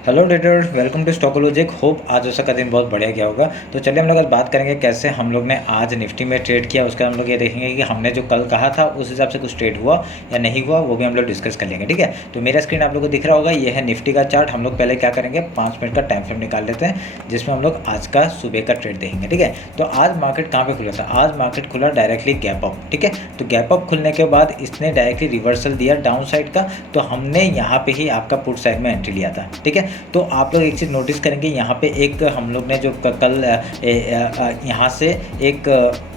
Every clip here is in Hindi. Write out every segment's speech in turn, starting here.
Hello trader, welcome to Stockologic. Hope आज उसका का दिन बहुत बढ़िया गया होगा। तो चलिए हम लोग आज बात करेंगे कैसे हम लोग ने आज निफ्टी में ट्रेड किया। उसका हम लोग ये देखेंगे कि हमने जो कल कहा था उस हिसाब से कुछ ट्रेड हुआ या नहीं हुआ, वो भी हम लोग डिस्कस कर लेंगे। ठीक है, तो मेरा स्क्रीन आप लोग को दिख रहा होगा, ये है निफ्टी का चार्ट। हम लोग पहले क्या करेंगे, 5 मिनट का टाइम फ्रेम निकाल लेते हैं जिसमें हम लोग आज का सुबह का ट्रेड देखेंगे। ठीक है, तो आज मार्केट कहाँ पे खुला था? आज मार्केट खुला डायरेक्टली गैप अप। ठीक है, तो गैप अप खुलने के बाद इसने डायरेक्टली रिवर्सल दिया डाउन साइड का, तो हमने यहाँ पे ही आपका पुट साइड में एंट्री लिया था। ठीक है, तो आप लोग एक चीज़ नोटिस करेंगे, यहाँ पे एक हम लोग ने जो कल यहाँ से एक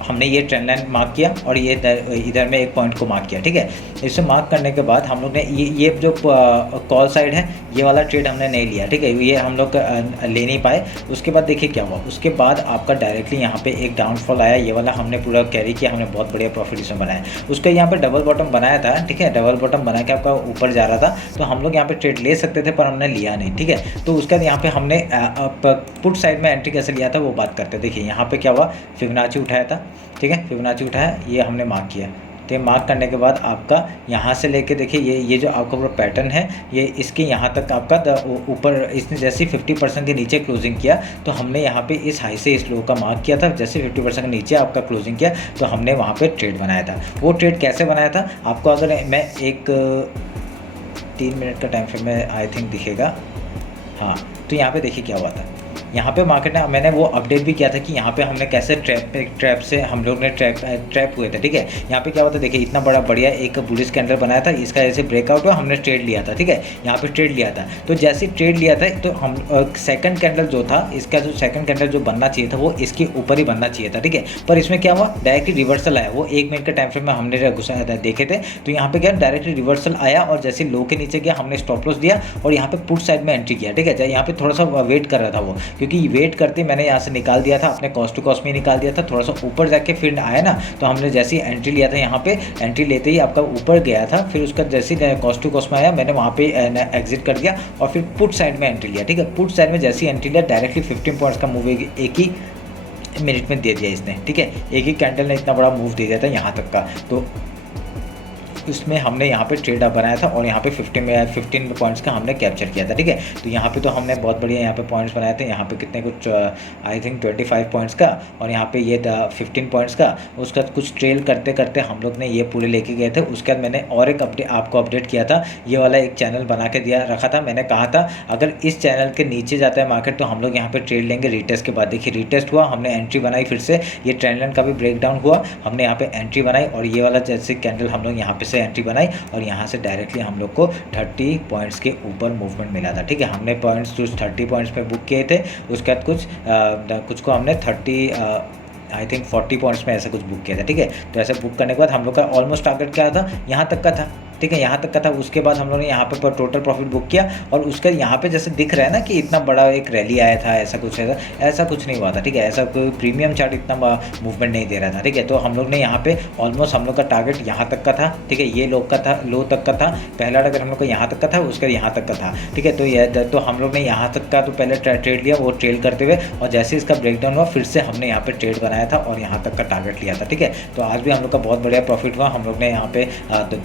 हमने ये ट्रेंड लाइन मार्क किया और ये इधर में एक पॉइंट को मार्क किया। ठीक है, इसे मार्क करने के बाद हम लोग ने ये जो कॉल साइड है ये वाला ट्रेड हमने नहीं लिया। ठीक है, ये हम लोग ले नहीं पाए। उसके बाद देखिए क्या हुआ, उसके बाद आपका डायरेक्टली यहाँ पे एक डाउनफॉल आया, ये वाला हमने पूरा कैरी किया, हमने बहुत बढ़िया प्रॉफिट इसमें बनाया। उसका यहाँ पे डबल बॉटम बनाया था। ठीक है, डबल बॉटम बना के आपका ऊपर जा रहा था, तो हम लोग यहाँ पे ट्रेड ले सकते थे पर हमने लिया नहीं। ठीक है, तो उसके बाद यहाँ पे हमने पुट साइड में एंट्री कैसे लिया था वो बात करते हैं। देखिए यहाँ पे क्या हुआ, फिबोनाची उठाया था। ठीक है, फिबोनाची उठाया, ये हमने मार्क किया। तो मार्क करने के बाद आपका यहाँ से लेके देखिए ये जो आपका पूरा पैटर्न है, ये इसके यहाँ तक आपका ऊपर इसने जैसे 50% के नीचे क्लोजिंग किया, तो हमने यहाँ पे इस हाई से इस लो का मार्क किया था। जैसे 50% के नीचे आपका क्लोजिंग किया तो हमने वहाँ पे ट्रेड बनाया था। वो ट्रेड कैसे बनाया था आपको, अगर मैं एक 3 मिनट का टाइम फ्रेम में आई थिंक दिखेगा। हाँ, तो यहाँ पे देखिए क्या हुआ था। यहाँ पे मार्केट ने मैंने वो अपडेट भी किया था कि यहाँ पे हमने कैसे ट्रैप से हम लोग ने ट्रैप हुए थे। ठीक है, यहाँ पे क्या हुआ था, देखिए इतना बड़ा बढ़िया एक बुलिश कैंडल बनाया था, इसका ऐसे ब्रेकआउट हुआ, हमने ट्रेड लिया था। ठीक है, यहाँ पे ट्रेड लिया था, तो जैसे ट्रेड लिया था तो हम सेकंड कैंडल जो था, इसका जो सेकंड कैंडल जो बनना चाहिए था वो इसके ऊपर ही बनना चाहिए था। ठीक है, पर इसमें क्या हुआ, डायरेक्टली रिवर्सल आया। वो 1 मिनट के टाइम फ्रेम में हमने घुसाया था, देखे थे, तो यहाँ पे क्या डायरेक्टली रिवर्सल आया और जैसे लो के नीचे गया हमने स्टॉप लॉस दिया और यहाँ पे पुट साइड में एंट्री किया। ठीक है, यहाँ पे थोड़ा सा वेट कर रहा था वो, क्योंकि वेट करते मैंने यहाँ से निकाल दिया था, अपने कॉस्ट टू कॉस्ट में निकाल दिया था। थोड़ा सा ऊपर जाके फिर आया ना, तो हमने जैसे ही एंट्री लिया था, यहाँ पे एंट्री लेते ही आपका ऊपर गया था, फिर उसका जैसे ही कॉस्ट टू कॉस्ट में आया मैंने वहाँ पे एग्जिट कर दिया और फिर पुट साइड में एंट्री लिया। ठीक है, पुट साइड में जैसे ही एंट्री लिया डायरेक्टली 15 पॉइंट्स का मूव एक ही मिनट में दे दिया इसने। ठीक है, एक ही कैंडल ने इतना बड़ा मूव दे दिया था यहाँ तक का, तो उसमें हमने यहाँ पे ट्रेड बनाया था और यहाँ पे 15 पॉइंट्स का हमने कैप्चर किया था। ठीक है, तो यहाँ पे तो हमने बहुत बढ़िया यहाँ पे पॉइंट्स बनाए थे। यहाँ पे कितने कुछ आई थिंक 25 पॉइंट्स का और यहाँ पे ये 15 पॉइंट्स का। उसका कुछ ट्रेल करते करते हम लोग ने ये पूरे लेके गए थे। उसके बाद मैंने और एक आपको अपडेट किया था, ये वाला एक चैनल बना के दिया रखा था। मैंने कहा था अगर इस चैनल के नीचे जाता है मार्केट तो हम लोग यहाँ पे ट्रेड लेंगे रिटेस्ट के बाद। देखिए रिटेस्ट हुआ, हमने एंट्री बनाई, फिर से ये ट्रेंड लाइन का भी ब्रेक डाउन हुआ, हमने यहाँ पे एंट्री बनाई और ये वाला जैसे कैंडल हम लोग यहाँ पे से एंट्री बनाई और यहाँ से डायरेक्टली हम लोग को 30 पॉइंट्स के ऊपर मूवमेंट मिला था। ठीक है, हमने पॉइंट्स जो 30 पॉइंट्स पे बुक किए थे, उसके बाद कुछ को हमने 30 आई थिंक 40 पॉइंट्स में ऐसा कुछ बुक किया था। ठीक है, तो ऐसे बुक करने के बाद हम लोग का ऑलमोस्ट टारगेट क्या था, यहाँ तक का था। ठीक है, यहाँ तक का था। उसके बाद हम लोगों ने यहाँ पे टोटल प्रॉफिट बुक किया और उसके यहाँ पे जैसे दिख रहा है ना कि इतना बड़ा एक रैली आया था, ऐसा कुछ नहीं हुआ था। ठीक है, ऐसा कोई प्रीमियम चार्ट इतना मूवमेंट नहीं दे रहा था। ठीक है, तो हम लोग ने यहाँ पे ऑलमोस्ट हम लोग का टारगेट यहाँ तक का था। ठीक है, ये लो तक का था, पहला टारगेट हम लोग का यहाँ तक का था, उसका यहाँ तक का था। ठीक है, तो हम लोग ने यहाँ तक का तो पहले ट्रेड लिया, वो ट्रेल करते हुए, और जैसे इसका ब्रेकडाउन हुआ फिर से हमने यहाँ पे ट्रेड बनाया था और यहाँ तक का टारगेट लिया था। ठीक है, तो आज भी हम लोग का बहुत बढ़िया प्रॉफिट हुआ। हम लोग ने यहाँ पे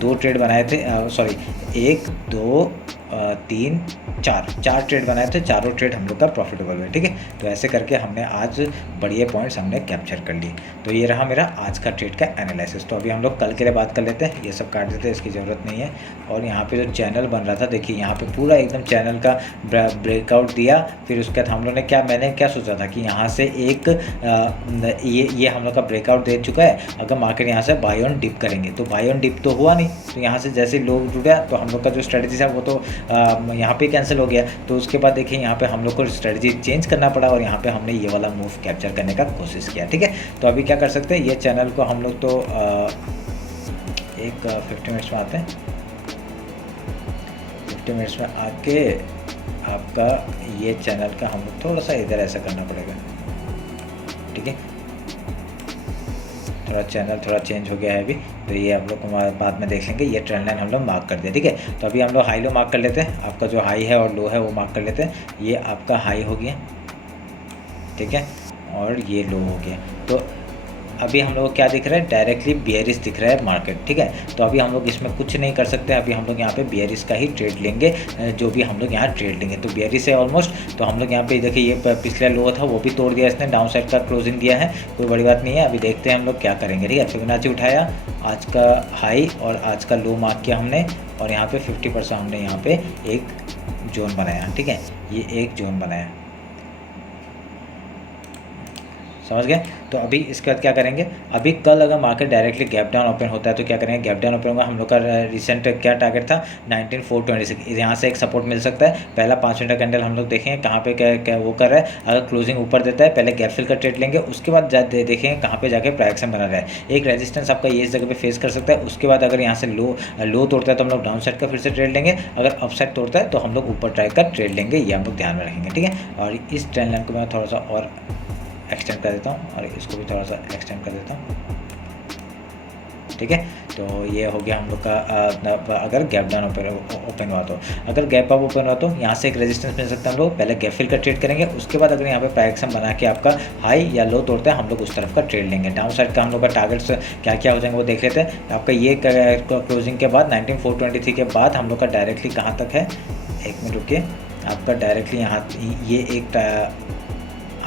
2 ट्रेड बनाए थे, सॉरी 1 2 3 4 ट्रेड बनाए थे, चारों ट्रेड हम लोग का प्रॉफिटेबल हुए। ठीक है, तो ऐसे करके हमने आज बढ़िया पॉइंट्स हमने कैप्चर कर लिए। तो ये रहा मेरा आज का ट्रेड का एनालिसिस। तो अभी हम लोग कल के लिए बात कर लेते हैं, ये सब काट देते हैं, इसकी ज़रूरत नहीं है। और यहाँ पे जो चैनल बन रहा था, देखिए यहाँ पे पूरा एकदम चैनल का ब्रेकआउट दिया। फिर उसके बाद हम लोग ने मैंने क्या सोचा था कि यहाँ से एक ये हम लोग का ब्रेकआउट दे चुका है, अगर मार्केट यहाँ से बाय ऑन डिप करेंगे, तो बाय ऑन डिप तो हुआ नहीं, तो यहाँ से जैसे लो टूटा तो हम लोग का जो स्ट्रेटजी था वो तो यहाँ पे कैंसिल हो गया। तो उसके बाद देखिए यहाँ पे हम लोग को स्ट्रेटजी चेंज करना पड़ा और यहाँ पे हमने ये वाला मूव कैप्चर करने का कोशिश किया। ठीक है, तो अभी क्या कर सकते हैं, ये चैनल को हम लोग तो एक 50 मिनट्स में आते हैं, 50 मिनट्स में आके आपका ये चैनल का हम लोग थोड़ा सा इधर ऐसा करना पड़ेगा। ठीक है, थोड़ा चैनल थोड़ा चेंज हो गया है अभी, तो ये हम लोग बाद में देख लेंगे। ये ट्रेंड लाइन हम लोग मार्क कर दिया। ठीक है, तो अभी हम लोग हाई लो मार्क कर लेते हैं। आपका जो हाई है और लो है वो मार्क कर लेते हैं। ये आपका हाई हो गया, ठीक है, और ये लो हो गया। तो अभी हम लोग को क्या दिख रहा है, डायरेक्टली बियरिश दिख रहा है मार्केट, ठीक है। तो अभी हम लोग इसमें कुछ नहीं कर सकते, अभी हम लोग यहाँ पे बियरिश का ही ट्रेड लेंगे, जो भी हम लोग यहाँ ट्रेड लेंगे। तो बियरिश है ऑलमोस्ट, तो हम लोग यहाँ पे देखिए ये पिछला लो था वो भी तोड़ दिया इसने, डाउन साइड का क्लोजिंग दिया है, कोई बड़ी बात नहीं है। अभी देखते हैं हम लोग क्या करेंगे, ठीक है। फिबोनाची उठाया, आज का हाई और आज का लो मार्क किया हमने, और यहाँ पे 50% हमने यहाँ पे एक जोन बनाया, ठीक है, ये एक जोन बनाया, समझ गए। तो अभी इसके बाद क्या करेंगे, अभी कल अगर market directly gap down open होता है तो क्या करेंगे, गैप डाउन ओपन होगा, हम लोग का रिसेंट क्या टारगेट था 19426, यहाँ से एक सपोर्ट मिल सकता है। पहला 5 मिनट का कैंडल हम लोग देखेंगे कहाँ पे क्या वो कर रहा है, अगर क्लोजिंग ऊपर देता है पहले गैप फिल का ट्रेड लेंगे, उसके बाद देखेंगे कहाँ पे जाके प्राइस बना रहा है। एक रेजिस्टेंस आपका ये इस जगह पे फेस कर सकता है, उसके बाद अगर यहाँ से लो तोड़ता है तो हम लोग डाउन साइड का फिर से ट्रेड लेंगे, अगर अप साइड तोड़ता है तो हम लोग ऊपर ट्राई का ट्रेड लेंगे, ये हम लोग ध्यान में रखेंगे, ठीक है। और इस ट्रेंड लाइन को मैं थोड़ा सा और एक्सटेंड कर देता हूँ और इसको भी थोड़ा सा एक्सटेंड कर देता हूँ, ठीक है। तो ये हो गया हम लोग का अगर गैप डाउन ओपन हुआ तो, अगर गैप अप ओपन हुआ तो यहाँ से एक रेजिस्टेंस मिल सकता है, हम लोग पहले गैप फिल का ट्रेड करेंगे, उसके बाद अगर यहाँ पे प्राइस एक्शन बना के आपका हाई या लो तोड़ता है हम लोग उस तरफ का ट्रेड लेंगे। डाउन साइड का हम लोग का टारगेट्स क्या क्या हो जाएंगे वो देख लेते हैं। आपका ये क्लोजिंग के बाद 19423 के बाद हम लोग का डायरेक्टली कहाँ तक है, एक मिनट रुकिए, आपका डायरेक्टली यहाँ ये एक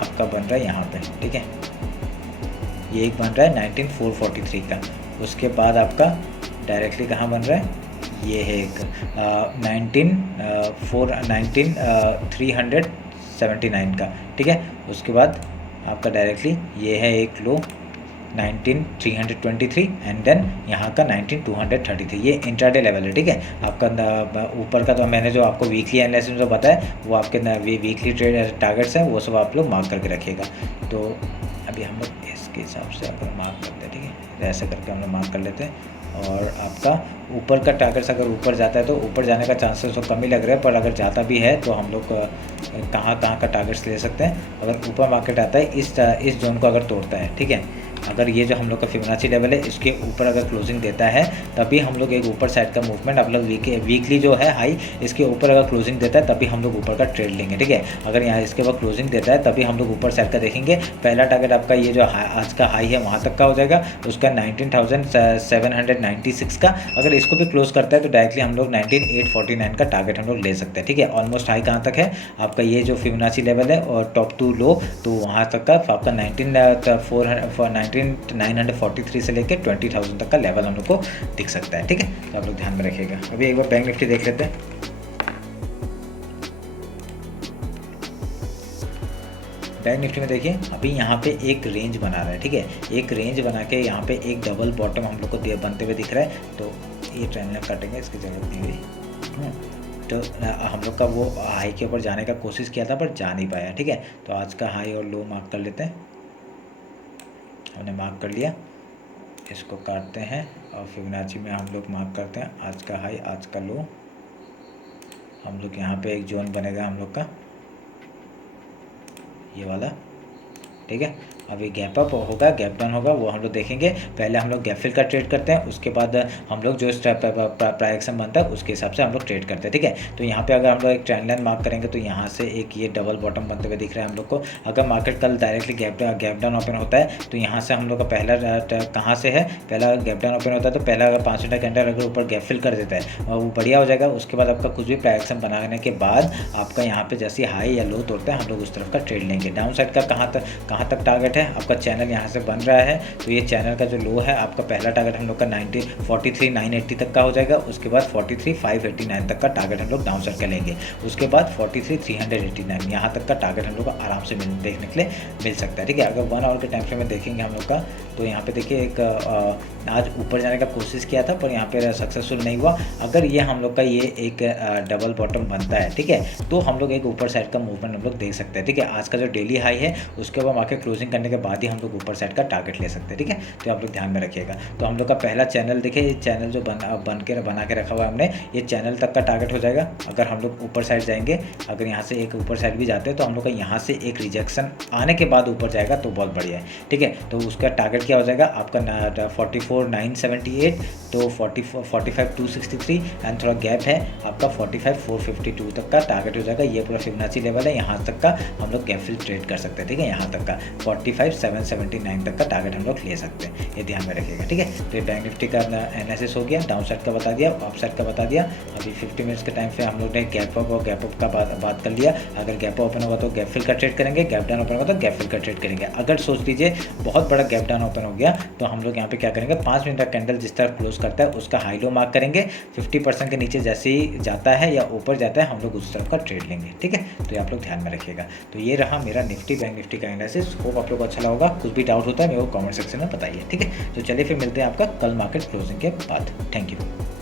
आपका बन रहा है यहाँ पे, ठीक है, ये एक बन रहा है 19443 का, उसके बाद आपका डायरेक्टली कहाँ बन रहा है, ये है एक 19379 का, ठीक है। उसके बाद आपका डायरेक्टली ये है एक लो 19323 एंड देन यहाँ का 19233, ये इंट्राडे लेवल है, ठीक है। आपका ऊपर का तो मैंने जो आपको वीकली एनालिसिस में बताया वो आपके वीकली ट्रेड टारगेट्स हैं, वो सब आप लोग मार्क करके रखिएगा। तो अभी हम लोग इसके हिसाब से अगर मार्क करते हैं, ठीक है, ऐसे करके हम लोग मार्क कर लेते हैं। और आपका ऊपर का टारगेट्स अगर ऊपर जाता है तो ऊपर जाने का चांसेस तो कम ही लग रहा है, पर अगर जाता भी है तो हम लोग कहाँ का टारगेट्स ले सकते हैं। अगर ऊपर मार्केट आता है इस जोन को अगर तोड़ता है, ठीक है, अगर ये जो हम लोग का फिबोनाची लेवल है इसके ऊपर अगर क्लोजिंग देता है तभी हम लोग एक ऊपर साइड का मूवमेंट, आप लोग वीकली जो है हाई इसके ऊपर अगर क्लोजिंग देता है तभी हम लोग ऊपर का ट्रेड लेंगे, ठीक है। अगर यहाँ इसके बाद क्लोजिंग देता है तभी हम लोग ऊपर साइड का देखेंगे। पहला टारगेट आपका ये जो आज का हाई है वहाँ तक का हो जाएगा, उसका 19796 का, अगर इसको भी क्लोज करता है तो डायरेक्टली हम लोग 19849 का टारगेट हम लोग ले सकते हैं, ठीक है। ऑलमोस्ट हाई कहाँ तक है आपका, ये जो फिबोनाची लेवल है और टॉप टू लो, तो वहाँ तक का आपका 19943 से लेकर 20,000 तक का लेवल हम लोग को दिख सकता है, ठीक है। तो आप लोग ध्यान में रखिएगा। अभी एक बार बैंक निफ्टी देख लेते हैं। बैंक निफ्टी में देखिए अभी यहाँ पे एक रेंज बना रहा है, ठीक है, एक रेंज बना के यहाँ पे एक डबल बॉटम हम लोग को बनते हुए दिख रहा है। तो ये ट्रेंड लाइन काटेंगे, इसकी जरूरत नहीं हुई। तो हम लोग का वो हाई के ऊपर जाने का कोशिश किया था पर जा नहीं पाया, ठीक है। तो आज का हाई और लो मार्क कर लेते हैं, हमने मार्क कर लिया, इसको काटते हैं और फिबोनाची में हम लोग मार्क करते हैं आज का हाई आज का लो। हम लोग यहाँ पे एक जोन बनेगा हम लोग का ये वाला, ठीक है। अभी गैप अप होगा गैप डाउन होगा वो हम लोग देखेंगे। पहले हम लोग गैप फिल का ट्रेड करते हैं, उसके बाद हम लोग जो प्राइस एक्शन बनता है उसके हिसाब से हम लोग ट्रेड करते हैं, ठीक है। तो यहाँ पे अगर हम लोग एक ट्रेंड लाइन मार्क करेंगे तो यहाँ से एक ये डबल बॉटम बनते हुए दिख रहा है हम लोग को। अगर मार्केट कल डायरेक्टली गैप डाउन ओपन होता है तो यहाँ से हम लोग का पहला कहाँ से है, पहला गैप डाउन ओपन होता है तो पहला अगर 5 मिनट कैंडल अगर ऊपर गैप फिल कर देता है वो बढ़िया हो जाएगा। उसके बाद आपका कुछ भी प्राइस एक्शन बनाने के बाद आपका यहाँ पे जैसे हाई या लो तोड़ता है हम लोग उस तरफ का ट्रेड लेंगे। डाउन साइड का कहाँ तक टारगेट है, आपका चैनल यहाँ से बन रहा है तो ये चैनल का जो लो है आपका पहला टारगेट हम लोग का 43,980 तक का हो जाएगा। उसके बाद 43,589 तक का टारगेट हम लोग डाउन साइड का लेंगे। उसके बाद 43,389 यहाँ तक का टारगेट हम लोग को आराम से देखने के लिए मिल सकता है, ठीक है। अगर 1 आवर के टाइम फ्रेम में देखेंगे हम लोग का तो यहाँ पे देखिए एक आज ऊपर जाने का कोशिश किया था पर यहाँ पे सक्सेसफुल नहीं हुआ। अगर ये हम लोग का ये एक डबल बॉटम बनता है, ठीक है, तो हम लोग एक ऊपर साइड का मूवमेंट हम लोग देख सकते हैं, ठीक है। आज का जो डेली हाई है उसके बाद मार्केट क्लोजिंग करने के बाद ही हम लोग ऊपर साइड का टारगेट ले सकते हैं, ठीक है। तो आप लोग ध्यान में रखिएगा। तो हम लोग का पहला चैनल देखिए, ये चैनल जो बना के रखा हुआ है हमने, ये चैनल तक का टारगेट हो जाएगा। अगर हम लोग ऊपर साइड जाएंगे, अगर यहाँ से एक ऊपर साइड भी जाते हैं तो हम लोग का यहाँ से एक रिजेक्शन आने के बाद ऊपर जाएगा तो बहुत बढ़िया है, ठीक है। तो उसका टारगेट क्या हो जाएगा आपका 44,978 तो 45,263 एंड थोड़ा गैप है आपका 45,452 तक का टारगेट हो जाएगा। ये पूरा फिबोनाची लेवल है, यहाँ तक का हम लोग गैप फिल ट्रेड कर सकते हैं, ठीक है। यहाँ तक का 779 तक का टारगेट हम लोग ले सकते हैं, ये ध्यान में रखिएगा, ठीक है। तो ये बैंक निफ्टी का एनालिसिस हो गया, डाउन साइड का बता दिया, अप साइड का बता दिया। अभी 50 मिनट्स के टाइम पे हम लोग ने गैप अप और गैप अप का बात कर लिया। अगर गैप ओपन होगा तो गैप फिल का ट्रेड करेंगे, गैप डाउन ओपन होगा तो गैप फिल का ट्रेड करेंगे। अगर सोच लीजिए बहुत बड़ा गैप डाउन ओपन हो गया तो हम लोग यहाँ पे क्या करेंगे, 5 मिनट का कैंडल जिस तरह क्लोज करता है उसका हाई लो मार्क करेंगे। 50% के नीचे जैसे ही जाता है या ऊपर जाता है हम लोग उस तरफ का ट्रेड लेंगे, ठीक है। तो ये आप लोग ध्यान में रखिएगा। तो ये रहा मेरा निफ्टी बैंक निफ्टी का एनालिसिस। होप आप लोग को अच्छा लगा। कुछ भी डाउट होता है मेरे को कमेंट सेक्शन में बताइए, ठीक है। तो चलिए फिर मिलते हैं आपका कल मार्केट क्लोजिंग के बाद। Thank you.